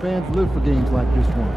Fans live for games like this one.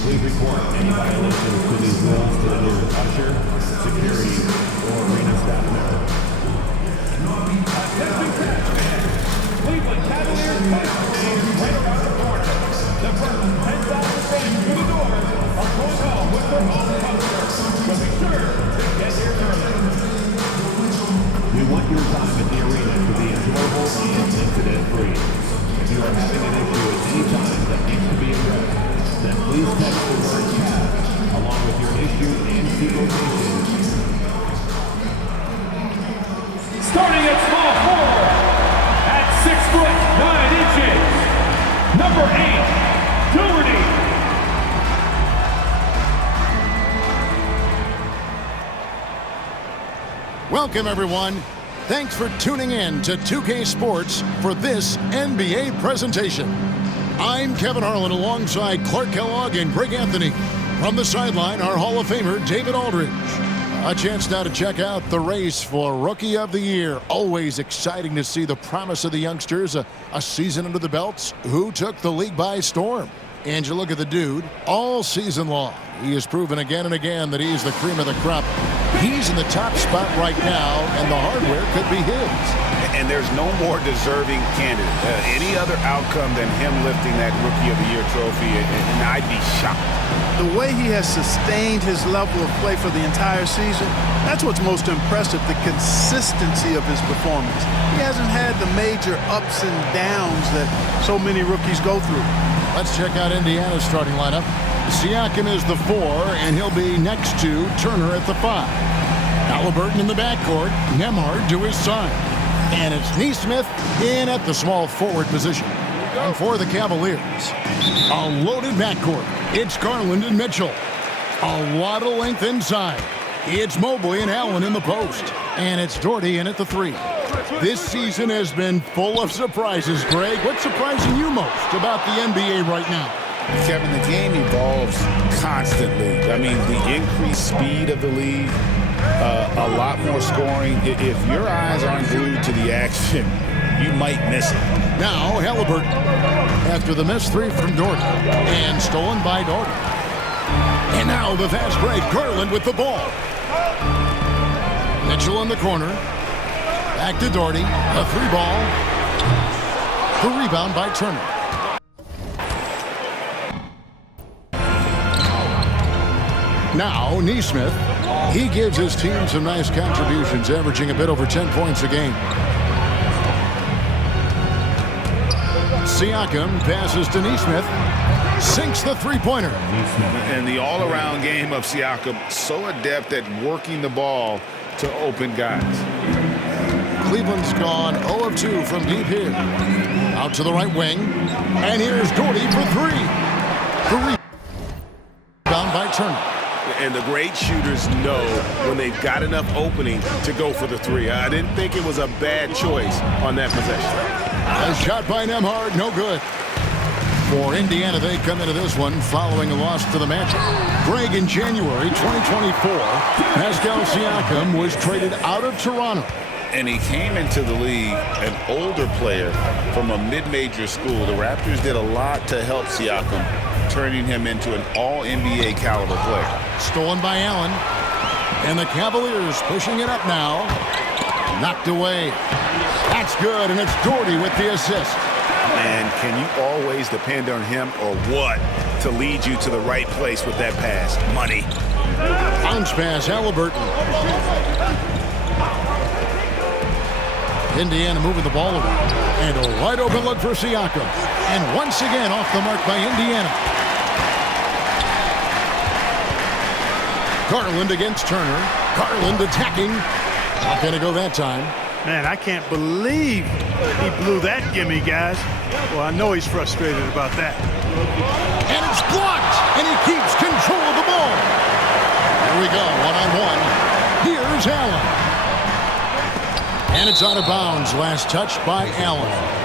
Please report any violations to these rules to the nearest usher, security, or arena staff member. Cleveland Cavaliers right around the corner. The first 10,000 fans through the doors are going home with their own concert. But be sure to get here early. We want your time at the arena to be enjoyable and incident-free. If you are having an issue at any time that needs to be addressed, then please text the word CAB along with your issue and seat location. Starting at small forward, at 6'9", number 8, Daugherty. Welcome, everyone. Thanks for tuning in to 2K Sports for this NBA presentation. I'm Kevin Harlan alongside Clark Kellogg and Greg Anthony. From the sideline, our Hall of Famer, David Aldridge. A chance now to check out the race for Rookie of the Year. Always exciting to see the promise of the youngsters. A season under the belts. Who took the league by storm? And you look at the dude all season long. He has proven again and again that he's the cream of the crop. He's in the top spot right now, and the hardware could be his. And there's no more deserving candidate. Any other outcome than him lifting that Rookie of the Year trophy, and I'd be shocked. The way he has sustained his level of play for the entire season, that's what's most impressive, the consistency of his performance. He hasn't had the major ups and downs that so many rookies go through. Let's check out Indiana's starting lineup. Siakam is the 4, and he'll be next to Turner at the 5. Halliburton in the backcourt, Nembhard to his side. And it's Nesmith in at the small forward position. And for the Cavaliers, a loaded backcourt. It's Garland and Mitchell. A lot of length inside. It's Mobley and Allen in the post. And it's Daugherty in at the 3. This season has been full of surprises, Greg. What's surprising you most about the NBA right now? Kevin, the game evolves constantly. I mean, the increased speed of the league, a lot more scoring. If your eyes aren't glued to the action, you might miss it. Now, Halliburton, after the missed 3 from Daugherty, and stolen by Daugherty. And now the fast break, Garland with the ball. Mitchell in the corner. Back to Daugherty, a 3-ball. The rebound by Turner. Now, Nesmith, he gives his team some nice contributions, averaging a bit over 10 points a game. Siakam passes to Nesmith, sinks the three-pointer. And the all-around game of Siakam, so adept at working the ball to open guys. Cleveland's gone 0 of 2 from deep here. Out to the right wing, and here's Daugherty for 3. The rebound by Turner. And the great shooters know when they've got enough opening to go for the 3. I didn't think it was a bad choice on that possession. A shot by Nembhard, no good. For Indiana, they come into this one following a loss to the Magic. Greg, in January 2024, Pascal Siakam was traded out of Toronto. And he came into the league an older player from a mid-major school. The Raptors did a lot to help Siakam, turning him into an all-NBA caliber player. Stolen by Allen. And the Cavaliers pushing it up now. Knocked away. That's good, and it's Daugherty with the assist. And can you always depend on him or what to lead you to the right place with that pass? Money. Bounce pass, Halliburton. Indiana moving the ball around. And a wide open look for Siakam. And once again off the mark by Indiana. Garland against Turner. Garland attacking. Not going to go that time. Man, I can't believe he blew that gimme, guys. Well, I know he's frustrated about that. And it's blocked. And he keeps control of the ball. Here we go, one-on-one. Here's Allen. And it's out of bounds. Last touch by Allen.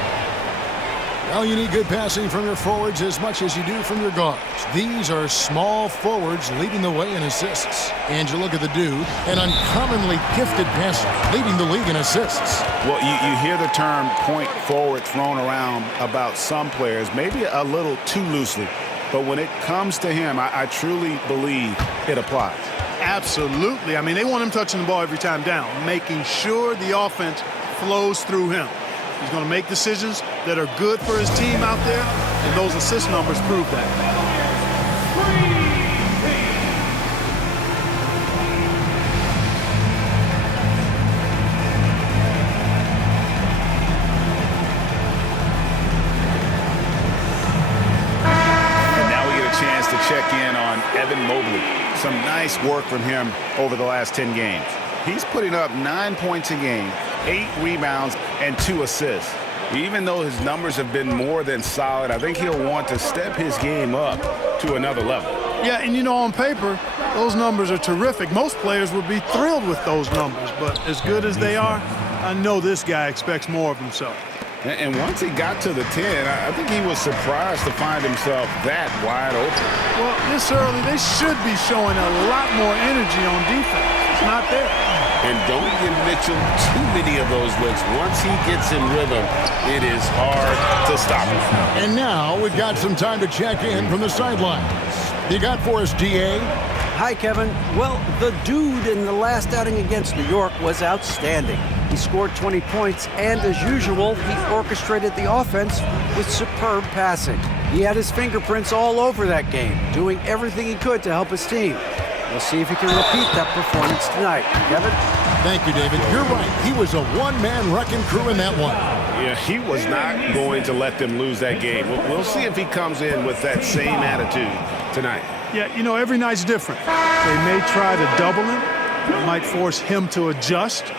Well, you need good passing from your forwards as much as you do from your guards. These are small forwards leading the way in assists. And you look at the dude, an uncommonly gifted passer, leading the league in assists. Well, you hear the term point forward thrown around about some players, maybe a little too loosely. But when it comes to him, I truly believe it applies. Absolutely. I mean, they want him touching the ball every time down, making sure the offense flows through him. He's going to make decisions that are good for his team out there, and those assist numbers prove that. And now we get a chance to check in on Evan Mobley. Some nice work from him over the last 10 games. He's putting up 9 points a game, 8 rebounds, and 2 assists. Even though his numbers have been more than solid, I think he'll want to step his game up to another level. Yeah, and you know, on paper, those numbers are terrific. Most players would be thrilled with those numbers, but as good as they are, I know this guy expects more of himself. And once he got to the 10, I think he was surprised to find himself that wide open. Well, this early, they should be showing a lot more energy on defense. It's not there. And don't give Mitchell too many of those looks. Once he gets in rhythm, it is hard to stop him. And now we've got some time to check in from the sidelines. You got for us, DA? Hi, Kevin. Well, the dude in the last outing against New York was outstanding. He scored 20 points, and as usual, he orchestrated the offense with superb passing. He had his fingerprints all over that game, doing everything he could to help his team. We'll see if he can repeat that performance tonight. Kevin? Thank you, David. You're right. He was a one-man wrecking crew in that one. Yeah, he was not going to let them lose that game. We'll see if he comes in with that same attitude tonight. Yeah, you know, every night's different. They may try to double him. It might force him to adjust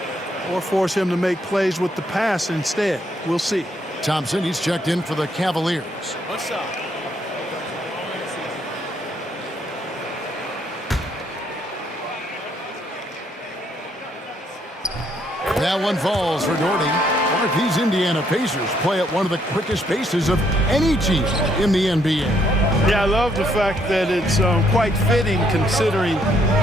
or force him to make plays with the pass instead. We'll see. Thompson, he's checked in for the Cavaliers. What's up? That one falls for Daugherty. These Indiana Pacers play at one of the quickest paces of any team in the NBA. Yeah, I love the fact that it's quite fitting considering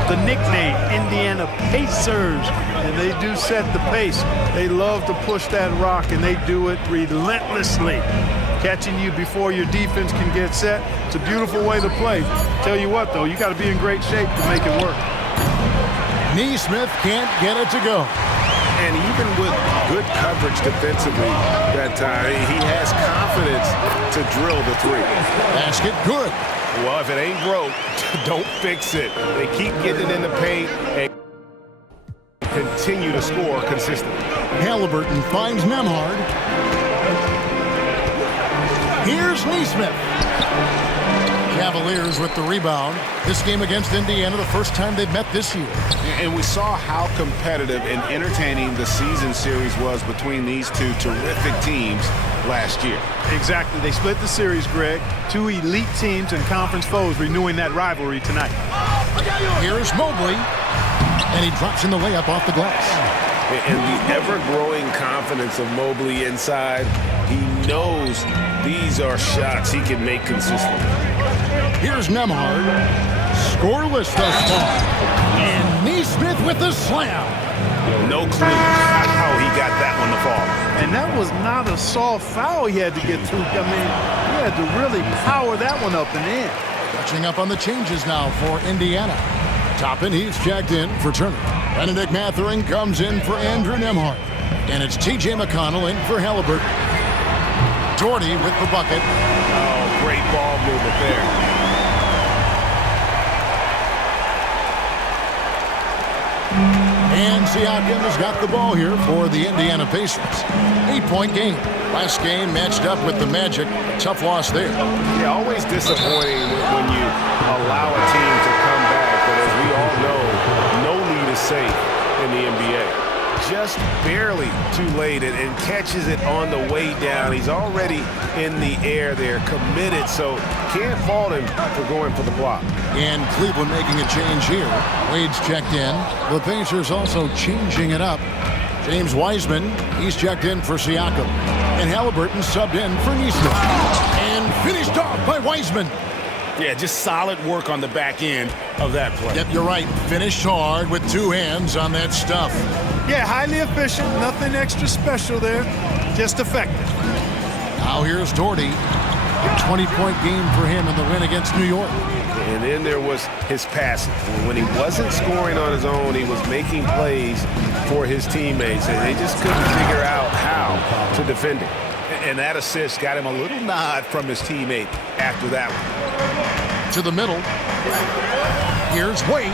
the nickname, Indiana Pacers. And they do set the pace. They love to push that rock, and they do it relentlessly. Catching you before your defense can get set. It's a beautiful way to play. Tell you what, though, you got to be in great shape to make it work. Neesmith can't get it to go. And even with good coverage defensively that time, he has confidence to drill the three. Basket good. Well, if it ain't broke, don't fix it. They keep getting it in the paint and continue to score consistently. Halliburton finds Nemhard. Here's Neesmith. Cavaliers with the rebound. This game against Indiana, the first time they've met this year. And we saw how competitive and entertaining the season series was between these two terrific teams last year. Exactly. They split the series, Greg. Two elite teams and conference foes renewing that rivalry tonight. Here's Mobley. And he drops in the layup off the glass. And the ever-growing confidence of Mobley inside, he knows these are shots he can make consistently. Here's Nemhard. Scoreless thus far. And Neesmith with the slam. No clue how he got that one to fall. And that was not a soft foul he had to get through. I mean, he had to really power that one up and in. Catching up on the changes now for Indiana. Toppin, he's checked in for Turner. Benedict Mathurin comes in for Andrew Nemhard. And it's T.J. McConnell in for Halliburton. Daugherty with the bucket. Oh, great ball movement there. And Siakam has got the ball here for the Indiana Pacers. 8-point game. Last game matched up with the Magic. Tough loss there. Yeah, always disappointing when you allow a team to come back. But as we all know, no lead is safe in the NBA. Just barely too late and catches it on the way down. He's already in the air there, committed, so can't fault him for going for the block. And Cleveland making a change here. Wade's checked in. The Pacers also changing it up. James Wiseman, he's checked in for Siakam. And Halliburton subbed in for Nesmith. And finished off by Wiseman. Yeah, just solid work on the back end of that play. Yep, you're right. Finished hard with two hands on that stuff. Yeah, highly efficient. Nothing extra special there. Just effective. Now here's Daugherty. A 20-point game for him in the win against New York. And then there was his passing. When he wasn't scoring on his own, he was making plays for his teammates, and they just couldn't figure out how to defend him. And that assist got him a little nod from his teammate after that one. To the middle. Here's Wade.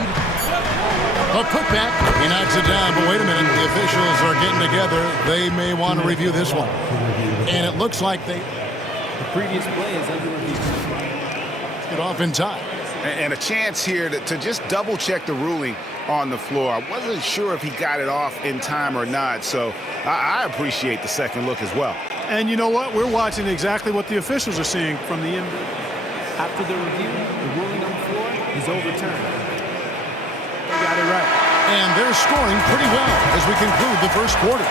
A putback. He knocks it down, but wait a minute. The officials are getting together. They may want to review this one. And it looks like the previous play is under review. Let's get off in time. And a chance here to just double-check the ruling on the floor. I wasn't sure if he got it off in time or not, so I appreciate the second look as well. And you know what? We're watching exactly what the officials are seeing from the end. After the review, the ruling on the floor is overturned. They got it right. And they're scoring pretty well as we conclude the first quarter.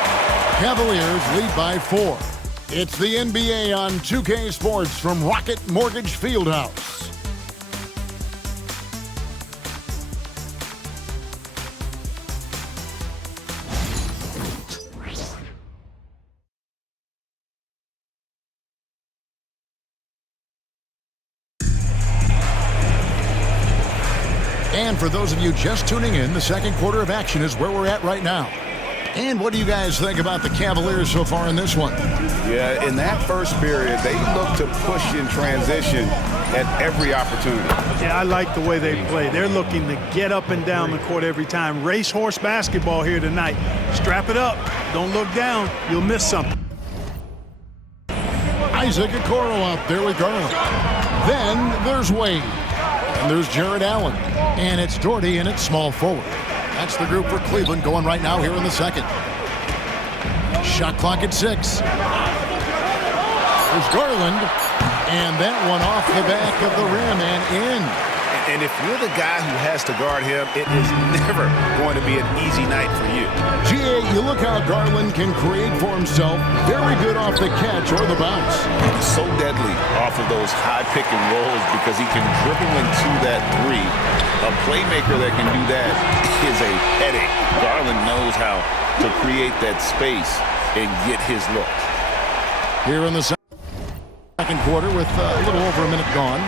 Cavaliers lead by 4. It's the NBA on 2K Sports from Rocket Mortgage Fieldhouse. And for those of you just tuning in, the second quarter of action is where we're at right now. And what do you guys think about the Cavaliers so far in this one? Yeah, in that first period, they looked to push in transition at every opportunity. Yeah, I like the way they play. They're looking to get up and down the court every time. Racehorse basketball here tonight. Strap it up. Don't look down. You'll miss something. Isaac Okoro out there with Garland. Then there's Wade. And there's Jared Allen. And it's Daugherty and it's small forward. That's the group for Cleveland going right now here in the second. Shot clock at 6. There's Garland. And that one off the back of the rim and in. And if you're the guy who has to guard him, it is never going to be an easy night for you. GA, you look how Garland can create for himself. Very good off the catch or the bounce. He's so deadly off of those high pick and rolls because he can dribble into that three. A playmaker that can do that is a headache. Garland knows how to create that space and get his look. Here in the second quarter with a little over a minute gone.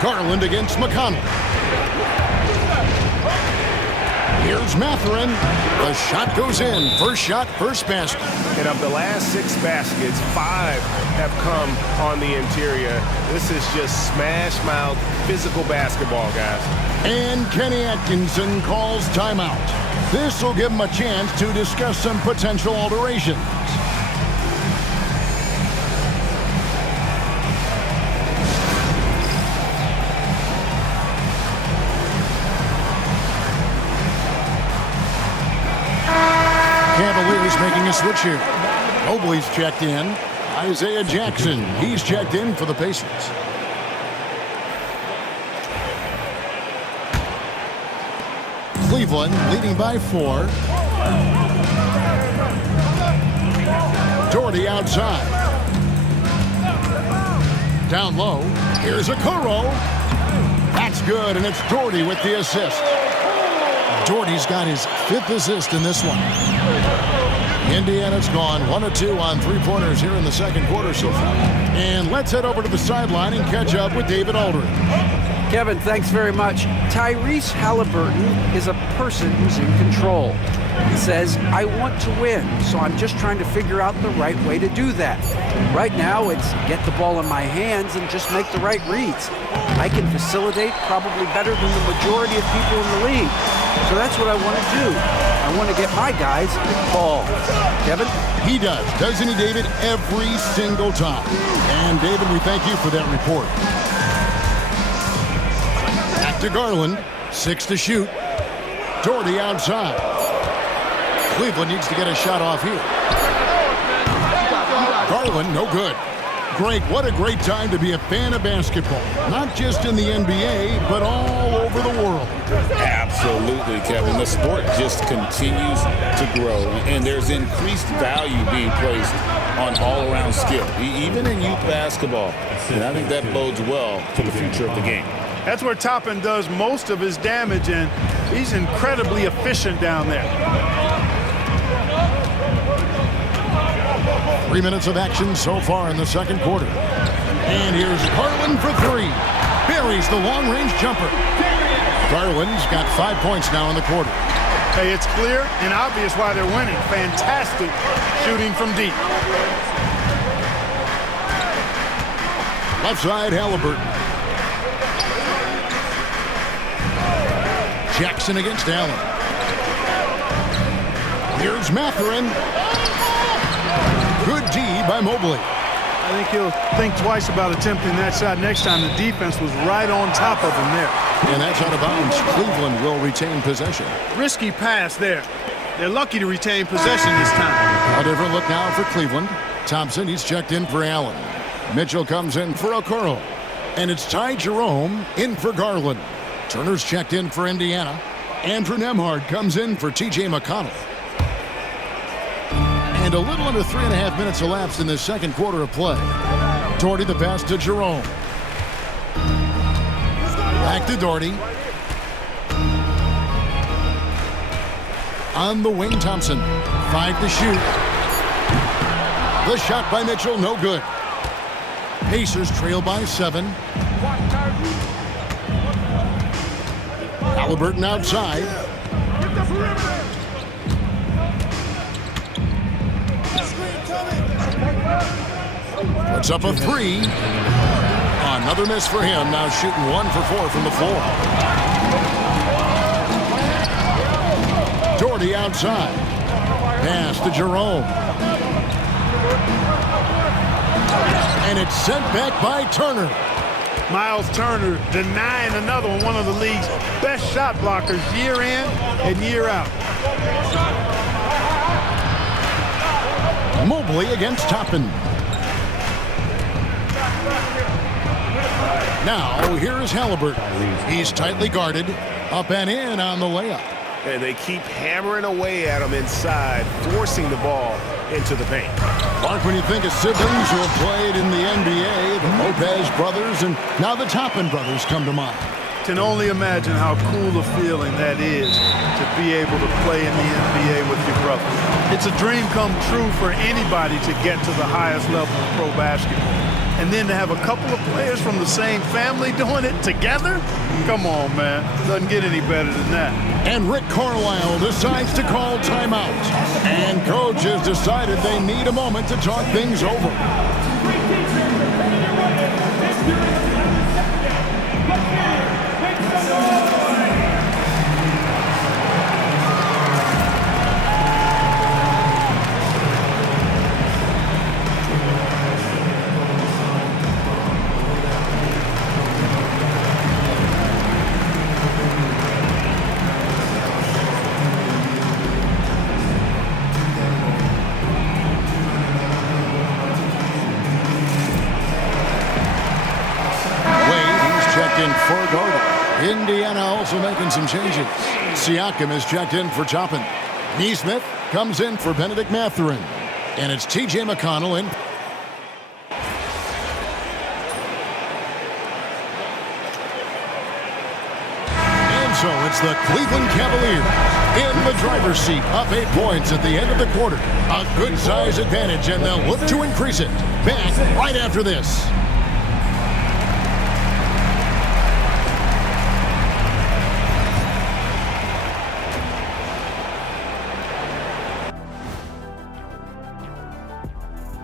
Garland against McConnell. Here's Mathurin. The shot goes in. First shot, first basket. And of the last 6 baskets, 5 have come on the interior. This is just smash mouth physical basketball, guys. And Kenny Atkinson calls timeout. This will give him a chance to discuss some potential alterations. Cavaliers making a switch here. Mobley's checked in. Isaiah Jackson, he's checked in for the Pacers. Cleveland leading by 4. Daugherty outside. Down low. Here's Okoro. That's good, and it's Daugherty with the assist. Daugherty's got his 5th assist in this one. Indiana's gone 1 of 2 on 3-pointers here in the second quarter so far. And let's head over to the sideline and catch up with David Aldridge. Kevin, thanks very much. Tyrese Halliburton is a person who's in control. He says, I want to win, so I'm just trying to figure out the right way to do that. Right now, it's get the ball in my hands and just make the right reads. I can facilitate probably better than the majority of people in the league. So that's what I want to do. I want to get my guys involved. Kevin? He does, doesn't he, David? Every single time. And, David, we thank you for that report. Back to Garland. 6 to shoot. Daugherty outside. Cleveland needs to get a shot off here. Garland, no good. Greg, what a great time to be a fan of basketball. Not just in the NBA, but all over the world. Absolutely, Kevin. The sport just continues to grow, and there's increased value being placed on all-around skill, even in youth basketball. And I think that bodes well for the future of the game. That's where Toppin does most of his damage, and he's incredibly efficient down there. 3 minutes of action so far in the second quarter. And here's Garland for 3. Buries the long-range jumper. Garland's got 5 points now in the quarter. Hey, it's clear and obvious why they're winning. Fantastic shooting from deep. Left side, Halliburton. Jackson against Allen. Here's Mathurin. Good D by Mobley. I think he'll think twice about attempting that shot next time. The defense was right on top of him there. And that's out of bounds. Cleveland will retain possession. Risky pass there. They're lucky to retain possession this time. A different look now for Cleveland. Thompson, he's checked in for Allen. Mitchell comes in for Okoro. And it's Ty Jerome in for Garland. Turner's checked in for Indiana. Andrew Nembhard comes in for T.J. McConnell. And a little under 3.5 minutes elapsed in the second quarter of play. Daugherty the pass to Jerome. Back to Daugherty. On the wing, Thompson. 5 to shoot. The shot by Mitchell, no good. Pacers trail by 7. Halliburton outside. Puts up a 3. Another miss for him. Now shooting 1 for 4 from the floor. Daugherty outside. Pass to Jerome. And it's sent back by Turner. Miles Turner denying another one of the league's best shot blockers year in and year out. Mobley against Toppin. Now here's Halliburton. He's tightly guarded. Up and in on the layup. And they keep hammering away at him inside, forcing the ball into the paint. Mark, when you think of siblings who have played in the NBA, the Lopez brothers, and now the Toppin brothers come to mind. Can only imagine how cool a feeling that is to be able to play in the NBA with your brother. It's a dream come true for anybody to get to the highest level of pro basketball. And then to have a couple of players from the same family doing it together? Come on, man. Doesn't get any better than that. And Rick Carlisle decides to call timeout. And coach has decided they need a moment to talk things over. In for Daugherty. Indiana also making some changes. Siakam is checked in for Toppin. Neesmith comes in for Benedict Mathurin. And it's T.J. McConnell in. And so it's the Cleveland Cavaliers in the driver's seat, up 8 points at the end of the quarter. A good size advantage, and they'll look to increase it. Back right after this.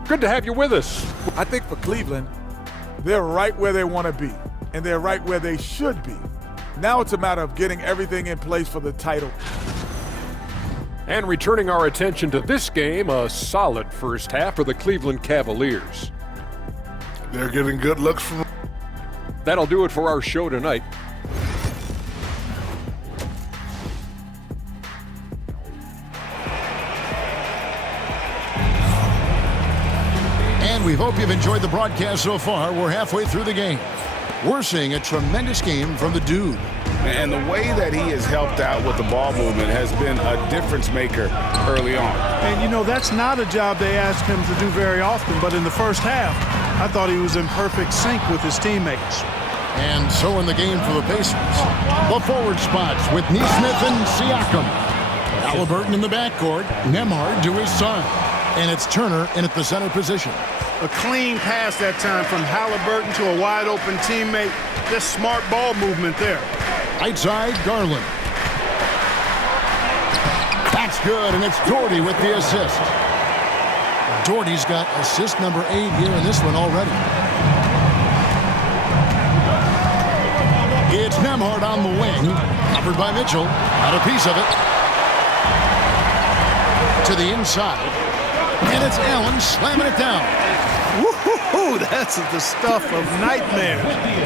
Good to have you with us. I think for Cleveland, They're right where they want to be, and they're right where they should be. Now it's a matter of getting everything in place for the title. And returning our attention to this game, a solid first half for the Cleveland Cavaliers. They're getting good looks from. That'll do it for our show tonight. And we hope you've enjoyed the broadcast so far. We're halfway through the game. We're seeing a tremendous game from the dude. And the way that he has helped out with the ball movement has been a difference maker early on. And, you know, that's not a job they ask him to do very often, but in the first half, I thought he was in perfect sync with his teammates. And so in the game for the Pacers, the forward spots with Neesmith and Siakam. Halliburton in the backcourt, Nembhard to his son. And it's Turner in at the center position. A clean pass that time from Halliburton to a wide-open teammate. Just smart ball movement there. Right side, Garland. That's good, and it's Daugherty with the assist. Daugherty's got assist number 8 here in this one already. It's Nembhard on the wing. Covered by Mitchell. Got a piece of it. To the inside. And it's Allen slamming it down. Woo-hoo-hoo, that's the stuff of nightmares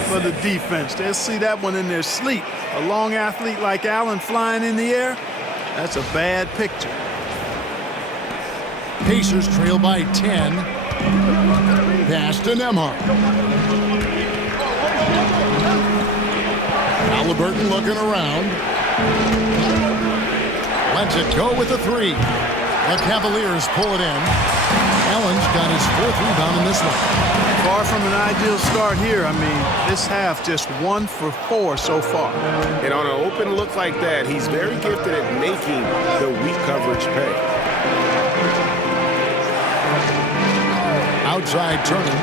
for the defense. They'll see that one in their sleep. A long athlete like Allen flying in the air, that's a bad picture. Pacers trail by 10. Pass to Nembhard. Halliburton looking around. Lets it go with the 3. The Cavaliers pull it in. Allen's got his 4th rebound in this one. Far from an ideal start here. I mean, this half just 1 for 4 so far. And on an open look like that, he's very gifted at making the weak coverage pay. Outside Turner.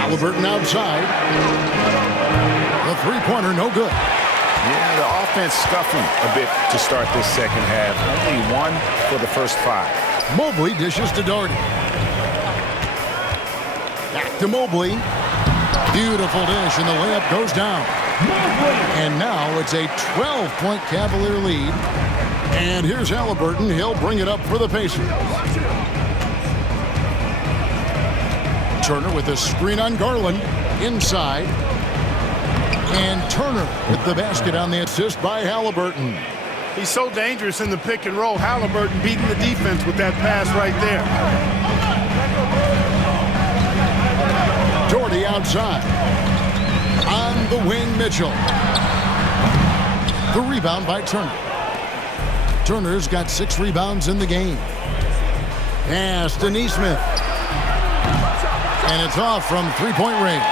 Halliburton outside. The three-pointer no good. Yeah, the offense scuffing a bit to start this second half. Only 1 for the first 5. Mobley dishes to Daugherty. Back to Mobley. Beautiful dish, and the layup goes down. And now it's a 12-point Cavalier lead. And here's Halliburton. He'll bring it up for the Pacers. Turner with a screen on Garland. Inside. And Turner with the basket on the assist by Halliburton. He's so dangerous in the pick and roll. Halliburton beating the defense with that pass right there. Daugherty outside. On the wing, Mitchell. The rebound by Turner. Turner's got 6 rebounds in the game. Pass to Neesmith. And it's off from three-point range.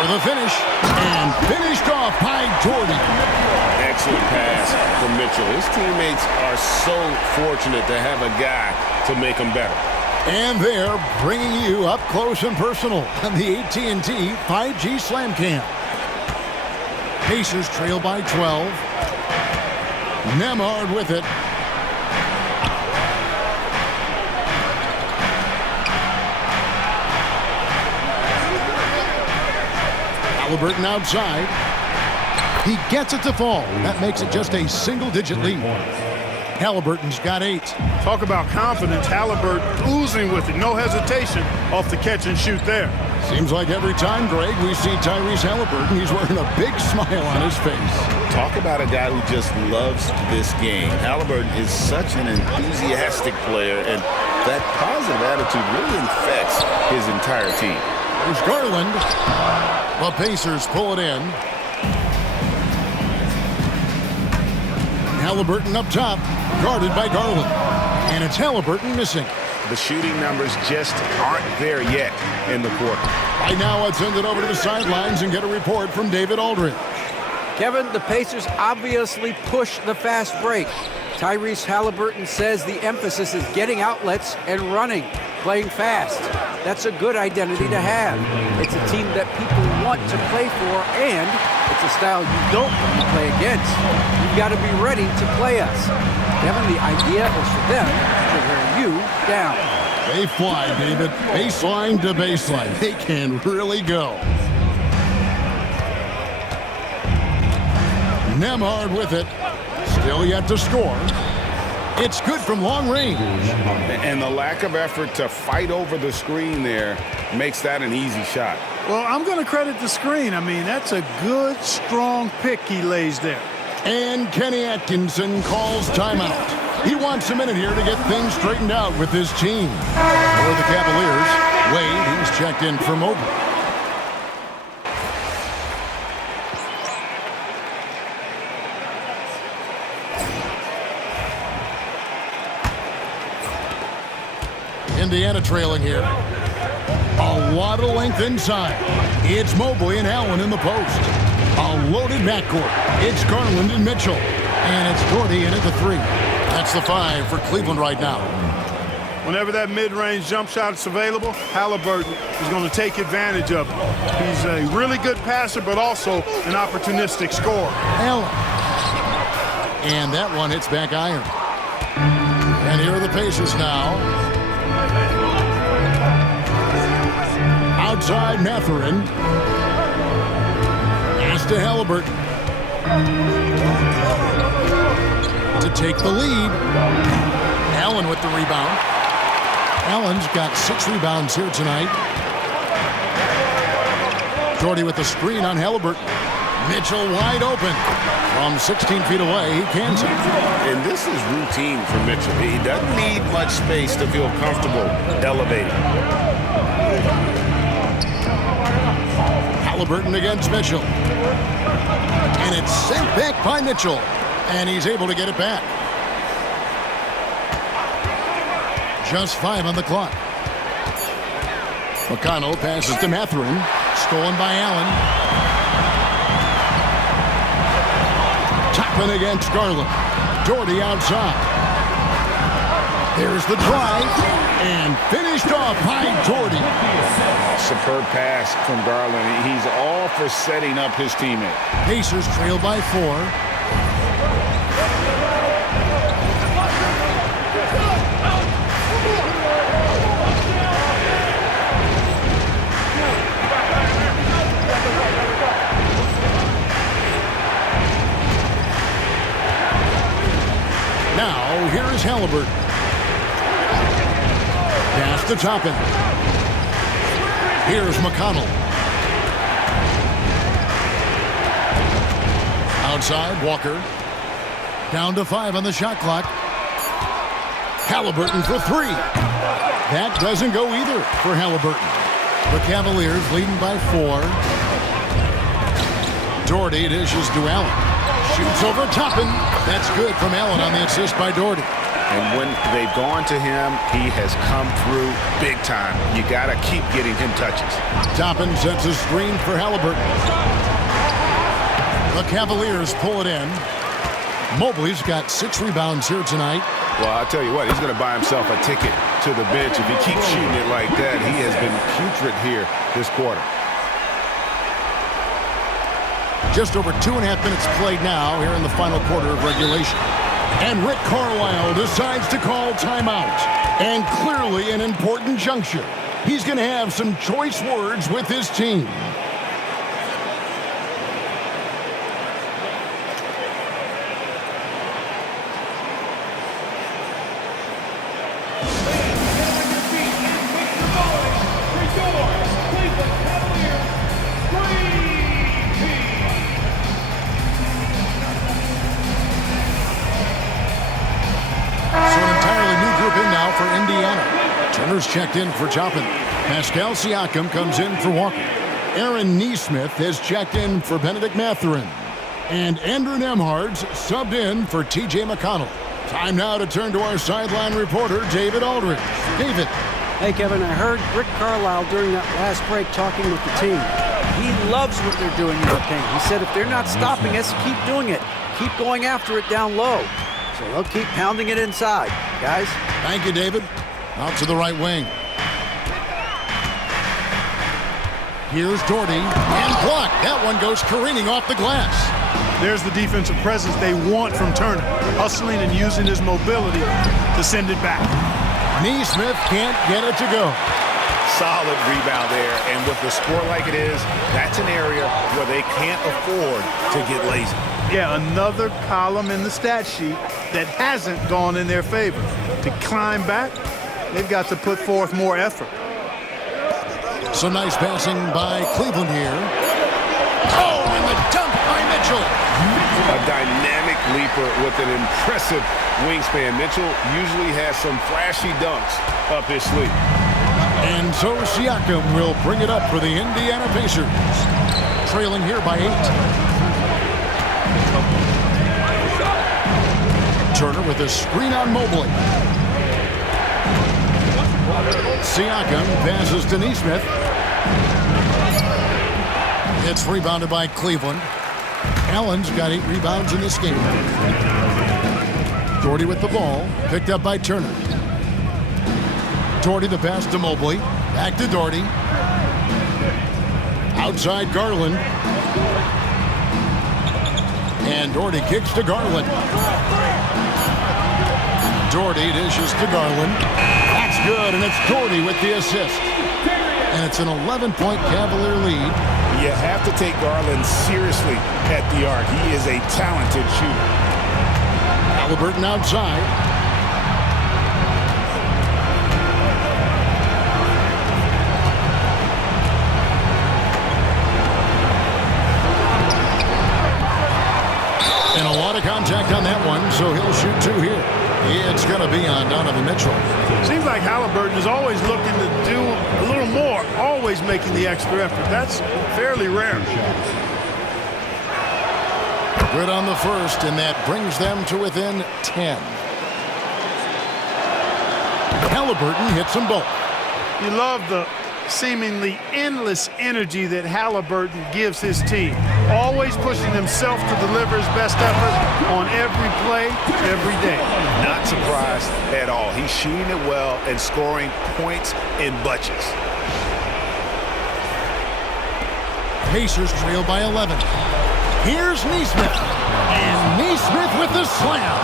For the finish. And finished off by Daugherty. Excellent pass from Mitchell. His teammates are so fortunate to have a guy to make them better. And they're bringing you up close and personal on the AT&T 5G Slam Cam. Pacers trail by 12. Nembhard with it. Halliburton outside. He gets it to fall. That makes it just a single-digit lead. Halliburton's got 8. Talk about confidence. Halliburton oozing with it. No hesitation off the catch and shoot there. Seems like every time, Greg, we see Tyrese Halliburton, he's wearing a big smile on his face. Talk about a guy who just loves this game. Halliburton is such an enthusiastic player, and that positive attitude really infects his entire team. There's Garland. The Pacers pull it in. Halliburton up top, guarded by Garland. And it's Halliburton missing. The shooting numbers just aren't there yet in the quarter. Right now, let's send it over to the sidelines and get a report from David Aldridge. Kevin, the Pacers obviously push the fast break. Tyrese Halliburton says the emphasis is getting outlets and running, playing fast. That's a good identity to have. It's a team that people want to play for, and it's a style you don't want to play against. You've got to be ready to play us. Kevin, the idea is for them to wear you down. They fly, David. Baseline to baseline. They can really go. Nembhard with it. Still yet to score. It's good from long range. And the lack of effort to fight over the screen there makes that an easy shot. Well, I'm going to credit the screen. I mean, that's a good, strong pick he lays there. And Kenny Atkinson calls timeout. He wants a minute here to get things straightened out with his team. For the Cavaliers, Wade, he's checked in for Mobley. Indiana trailing here. A lot of length inside. It's Mobley and Allen in the post. A loaded backcourt. It's Garland and Mitchell. And it's Daugherty in at the 3. That's the 5 for Cleveland right now. Whenever that mid-range jump shot is available, Halliburton is going to take advantage of it. He's a really good passer, but also an opportunistic scorer. Allen. And that one hits back iron. And here are the Pacers now. Outside Mathurin. Pass to Halliburton. To take the lead. Allen with the rebound. Allen's got 6 rebounds here tonight. Daugherty with the screen on Halliburton. Mitchell wide open. From 16 feet away, he cans it. And this is routine for Mitchell. He doesn't need much space to feel comfortable elevating. Halliburton against Mitchell. And it's sent back by Mitchell. And he's able to get it back. Just 5 on the clock. McConnell passes to Mathurin. Stolen by Allen. Toppin against Garland. Daugherty outside. There's the drive. And finished off by Daugherty. Superb pass from Garland. He's all for setting up his teammate. Pacers trail by 4. Now, here is Halliburton. Pass to Toppin. Here's McConnell. Outside, Walker. Down to 5 on the shot clock. Halliburton for 3. That doesn't go either for Halliburton. The Cavaliers leading by 4. Daugherty dishes to Allen. Shoots over Toppin. That's good from Allen on the assist by Daugherty. And when they've gone to him, he has come through big time. You got to keep getting him touches. Toppin sets a screen for Halliburton. The Cavaliers pull it in. Mobley's got 6 rebounds here tonight. Well, I'll tell you what, he's going to buy himself a ticket to the bench. If he keeps shooting it like that, he has been putrid here this quarter. Just over 2.5 minutes played now here in the final quarter of regulation. And Rick Carlisle decides to call timeout. And clearly an important juncture. He's going to have some choice words with his team. For Indiana. Turner's checked in for Toppin. Pascal Siakam comes in for Walker. Aaron Nesmith has checked in for Benedict Mathurin. And Andrew Nembhard's subbed in for T.J. McConnell. Time now to turn to our sideline reporter, David Aldridge. David. Hey, Kevin, I heard Rick Carlisle during that last break talking with the team. He loves what they're doing in the paint. He said if they're not stopping us, keep doing it. Keep going after it down low. So they'll keep pounding it inside, guys. Thank you, David. Out to the right wing. Here's Daugherty. And blocked. That one goes careening off the glass. There's the defensive presence they want from Turner. Hustling and using his mobility to send it back. Neesmith can't get it to go. Solid rebound there, and with the score like it is, that's an area where they can't afford to get lazy. Yeah, another column in the stat sheet that hasn't gone in their favor. To climb back, they've got to put forth more effort. Some nice passing by Cleveland here. Oh, and the dunk by Mitchell. A dynamic leaper with an impressive wingspan. Mitchell usually has some flashy dunks up his sleeve. And so Siakam will bring it up for the Indiana Pacers. Trailing here by 8. Turner with a screen on Mobley. Siakam passes to Neesmith. It's rebounded by Cleveland. Allen's got 8 rebounds in this game. Daugherty with the ball, picked up by Turner. Daugherty the pass to Mobley. Back to Daugherty. Outside Garland. And Daugherty kicks to Garland. Daugherty dishes to Garland. That's good, and it's Daugherty with the assist. And it's an 11-point Cavalier lead. You have to take Garland seriously at the arc. He is a talented shooter. Halliburton outside. And a lot of contact on that one, so he'll shoot 2 here. It's going to be on Donovan Mitchell. Seems like Halliburton is always looking to do a little more, always making the extra effort. That's fairly rare. Good on the first, and that brings them to within 10. Halliburton hits them both. You love the seemingly endless energy that Halliburton gives his team. Always pushing himself to deliver his best effort on every play, every day. Not surprised at all. He's shooting it well and scoring points in bunches. Pacers trail by 11. Here's Neesmith. And Neesmith with the slam.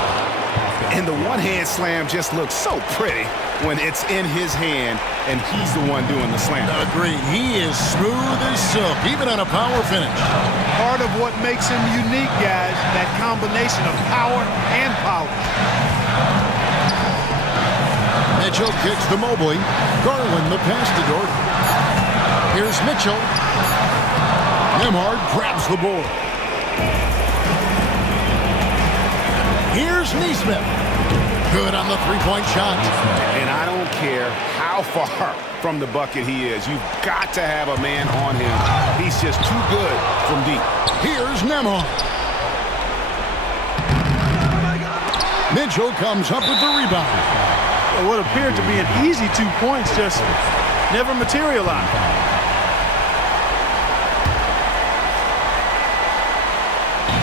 And the one-hand slam just looks so pretty when it's in his hand and he's the one doing the slam. Agreed. He is smooth as silk, even on a power finish. Part of what makes him unique, guys, that combination of power and polish. Mitchell kicks to Mobley. Garland the pass to Daugherty. Here's Mitchell. Nembhard grabs the board. Here's Neesmith. Good on the three-point shot. And I don't care how far from the bucket he is. You've got to have a man on him. He's just too good from deep. Here's Nembhard. Mitchell comes up with the rebound. What appeared to be an easy 2 points just never materialized.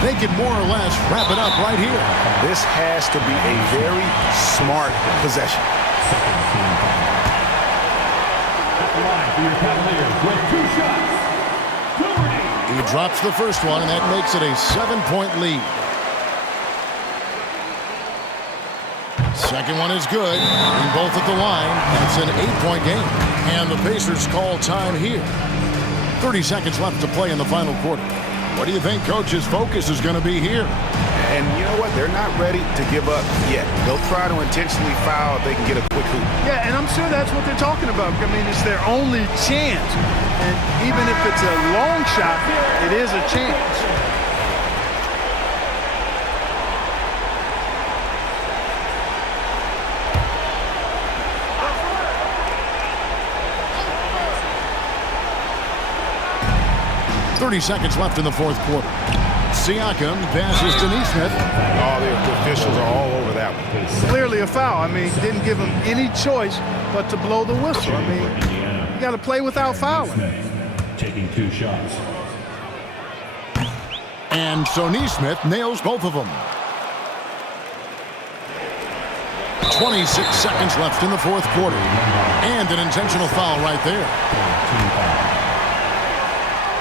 They can more or less wrap it up right here. This has to be a very smart possession. At the line for your Cavaliers with 2 shots. Daugherty. He drops the first one, and that makes it a 7-point lead. Second one is good. Being both at the line, it's an 8-point game. And the Pacers call time here. 30 seconds left to play in the final quarter. What do you think Coach's focus is going to be here? And you know what? They're not ready to give up yet. They'll try to intentionally foul if they can get a quick hoop. Yeah, and I'm sure that's what they're talking about. I mean, it's their only chance. And even if it's a long shot, it is a chance. .30 seconds left in the fourth quarter. Siakam passes to Neesmith. Oh, the officials are all over that one. Clearly a foul. I mean, didn't give him any choice but to blow the whistle. I mean, you got to play without fouling. Taking 2 shots. And so Neesmith nails both of them. 26 seconds left in the fourth quarter. And an intentional foul right there.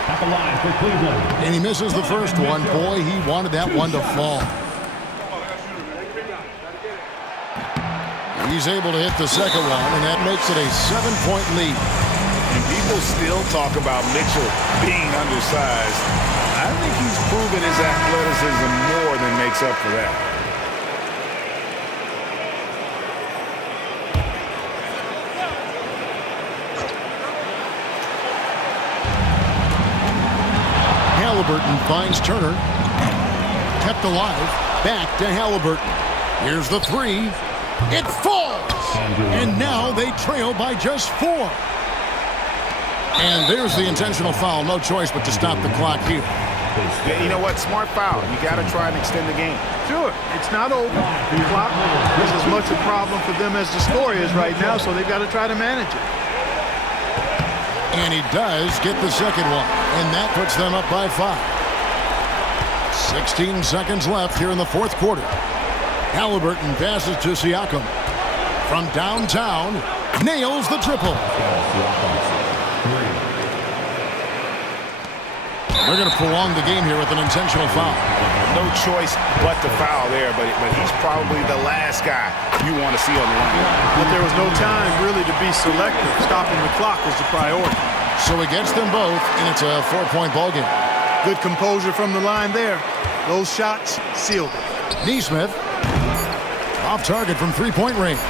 At the line for Cleveland. And he misses the first one. Boy, he wanted that one to fall. He's able to hit the second one, and that makes it a 7-point lead. And people still talk about Mitchell being undersized. I think he's proven his athleticism more than makes up for that. Halliburton finds Turner. Kept alive. Back to Halliburton. Here's the three. It falls! And now they trail by just 4. And there's the intentional foul. No choice but to stop the clock here. Yeah, you know what? Smart foul. You got to try and extend the game. Sure, it's not over. The clock is as much a problem for them as the score is right now, so they've got to try to manage it. And he does get the second one, and that puts them up by 5. 16 seconds left here in the fourth quarter. Halliburton passes to Siakam. From downtown, nails the triple. They're going to prolong the game here with an intentional foul. No choice but to foul there, but he's probably the last guy you want to see on the line. But there was no time really to be selective. Stopping the clock was the priority. So he gets them both, and it's a 4-point ballgame. Good composure from the line there. Those shots sealed it. Neesmith off target from 3-point range.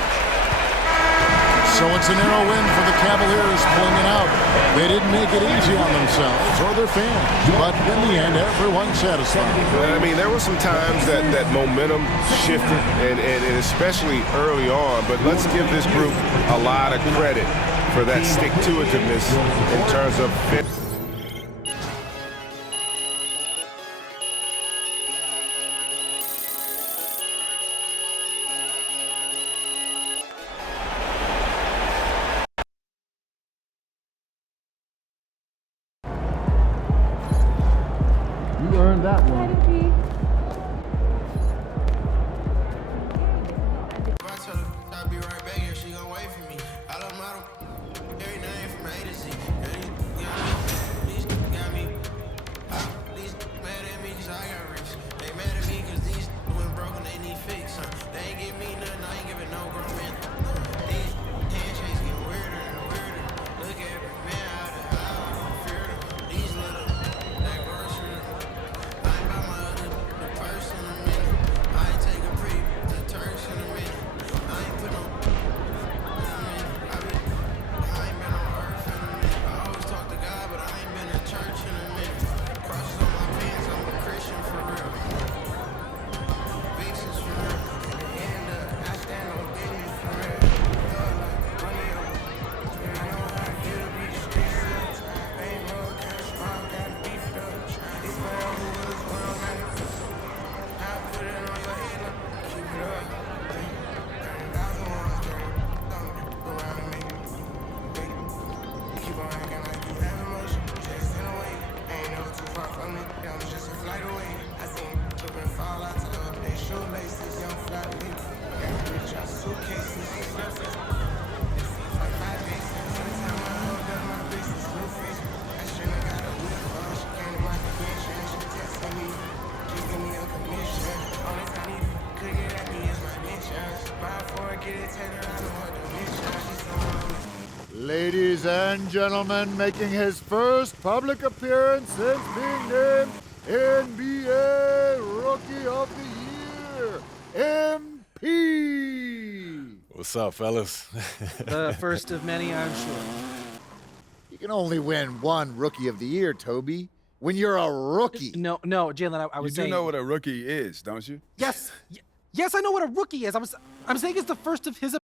So it's a narrow win for the Cavaliers, pulling it out. They didn't make it easy on themselves or their fans, but in the end, everyone's satisfied. I mean, there were some times that momentum shifted, and especially early on, but let's give this group a lot of credit for that stick-to-itiveness in terms of fit. You earned that one. I'll be right back here. She gon' wait for me. I love model. Every name from A to Z. These got me. These mad at me cause I got rich. They mad at me cause these went broken. They need fix. They ain't give me nothing. I ain't giving no grown man. These handshakes get weirder and weirder. Look at every man out of how I fear them. These little that grocery. I ain't buy my other the purse in a minute. I ain't take a pre to Turks in a minute. I ain't put no I ain't been on earth in a minute. I always talk to God, but I ain't been to church in a minute. Crosses on my pants, I'm a Christian for real. Vixens for real. In the end, I stand on business for real. Money up. I know how I feel to be the street real. Ain't no cash, I gotta beef it up. It's whatever who was well, man. I put it on your head, keep it up. Keep on acting like you have emotion. Just in a way, ain't never too far from it. That was just a flight away. I seen children fall out to up their shoelaces. Young flat leap. Got rich out suitcases. It seems like 5 days since the time I hold up my business. New face. I shouldn't got a week for. She came to my convention. She texted me. She give me a commission. Only time he could get at me is my mission. Buy for it, get it tailored. I know what the mission. She's someone. Ladies and gentlemen, making his first public appearance since being named NBA Rookie of the Year, MP. What's up, fellas? The first of many, I'm sure. You can only win one Rookie of the Year, Toby. When you're a rookie. No, Jalen, I was saying. You do know what a rookie is, don't you? Yes, I know what a rookie is. I'm saying it's the first of his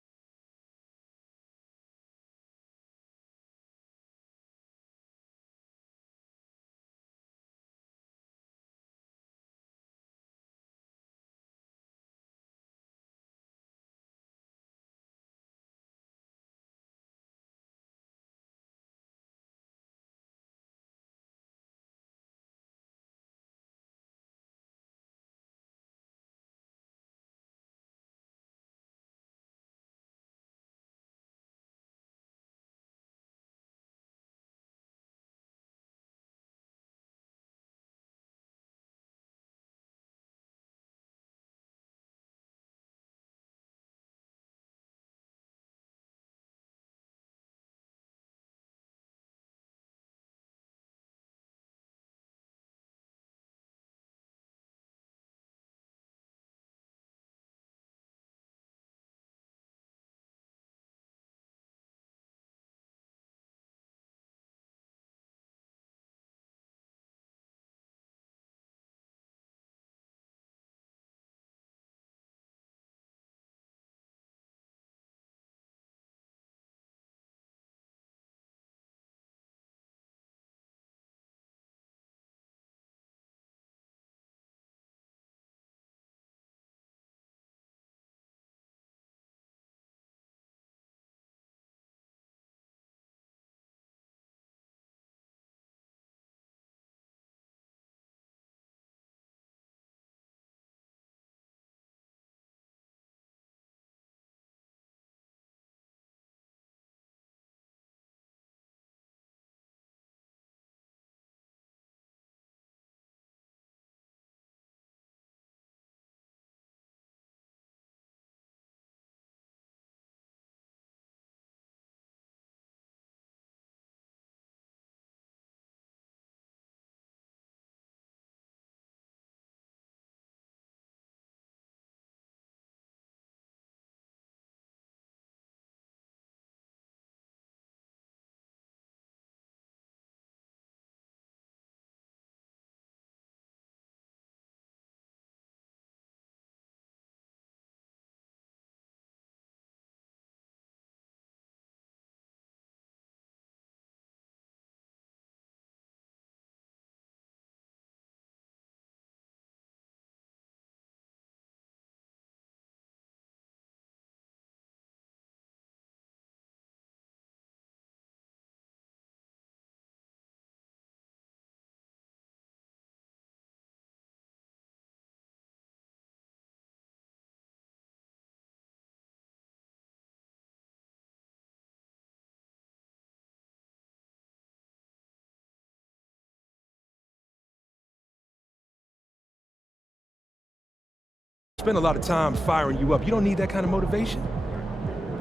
spend a lot of time firing you up. You don't need that kind of motivation.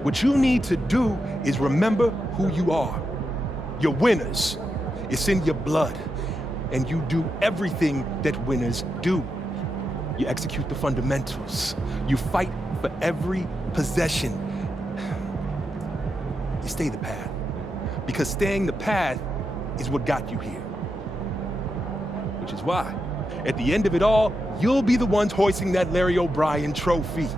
What you need to do is remember who you are. You're winners. It's in your blood. And you do everything that winners do. You execute the fundamentals. You fight for every possession. You stay the path. Because staying the path is what got you here. Which is why, at the end of it all, you'll be the ones hoisting that Larry O'Brien trophy.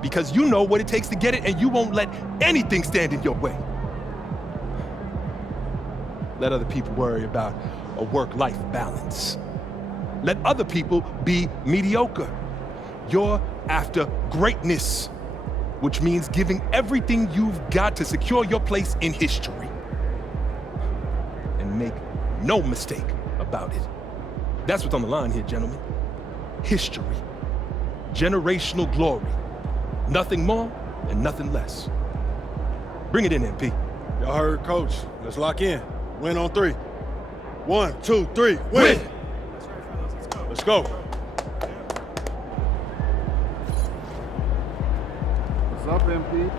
Because you know what it takes to get it, and you won't let anything stand in your way. Let other people worry about a work-life balance. Let other people be mediocre. You're after greatness, which means giving everything you've got to secure your place in history. And make no mistake about it. That's what's on the line here, gentlemen. History. Generational glory. Nothing more and nothing less. Bring it in, MP. Y'all heard, Coach. Let's lock in. Win on 3. 1, 2, 3, win! Let's go. What's up, MP?